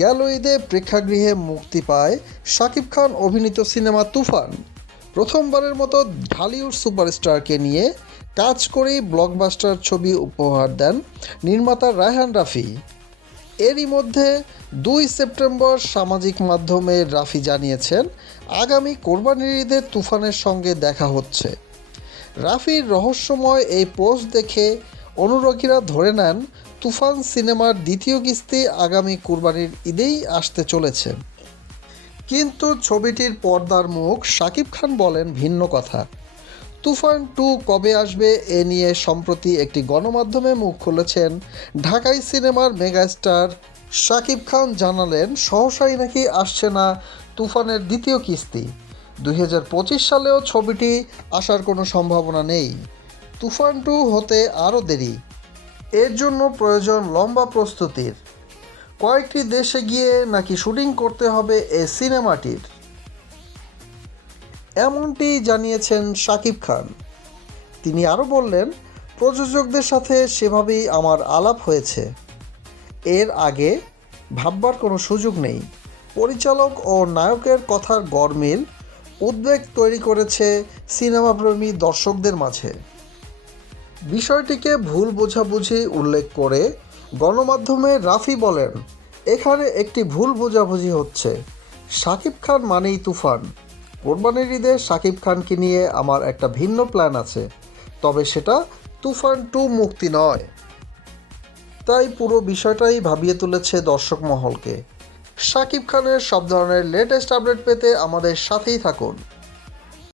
গেল ঈদে প্রেক্ষাগৃহে মুক্তি পায় শাকিব খান অভিনীত সিনেমা তুফান। প্রথমবারের মতো ঢালিউড সুপারস্টারকে নিয়ে কাজ করেই ব্লকবাস্টার ছবি উপহার দেন নির্মাতা রায়হান রাফি। এরই মধ্যে 2 সেপ্টেম্বর সামাজিক মাধ্যমে রাফি জানিয়েছেন, আগামী কোরবানির ঈদে তুফানের সঙ্গে দেখা হচ্ছে। রাফির রহস্যময় এই পোস্ট দেখে অনুরাগীরা ধরে নেন তুফান সিনেমার দ্বিতীয় কিস্তি আগামী কোরবানির ঈদেই আসতে চলেছে। কিন্তু ছবিটির পর্দার মুখ শাকিব খান বলেন ভিন্ন কথা। তুফান 2 কবে আসবে এ নিয়ে সম্প্রতি একটি গণমাধ্যমে মুখ খুলেছেন ঢাকাই সিনেমার মেগাস্টার শাকিব খান। জানালেন, সহসাই নাকি আসছে না তুফানের দ্বিতীয় কিস্তি। 2025 সালেও ছবিটি আসার কোনো সম্ভাবনা নেই। তুফান 2 হতে আরও দেরি। এর জন্য প্রয়োজন লম্বা প্রস্তুতির। কয়েকটি দেশে গিয়ে নাকি শুটিং করতে হবে এই সিনেমাটির, এমনটি জানিয়েছেন শাকিব খান। তিনি আরও বললেন, প্রযোজকদের সাথে সেভাবেই আমার আলাপ হয়েছে। এর আগে ভাববার কোনো সুযোগ নেই। পরিচালক ও নায়কের কথার গরমিল উদ্বেগ তৈরি করেছে সিনেমাপ্রেমী দর্শকদের মাঝে। বিষয়টিকে ভুল বোঝাবুঝি উল্লেখ করে গণমাধ্যমে রাফি বলেন, এখানে একটি ভুল বোঝাবুঝি হচ্ছে। শাকিব খান মানেই তুফান। কোরবানির ঈদে শাকিব খানকে নিয়ে আমার একটা ভিন্ন প্ল্যান আছে, তবে সেটা তুফান 2 মুক্তি নয়। তাই পুরো বিষয়টাই ভাবিয়ে তুলেছে দর্শক মহলকে। শাকিব খানের সব ধরনের লেটেস্ট আপডেট পেতে আমাদের সাথেই থাকুন।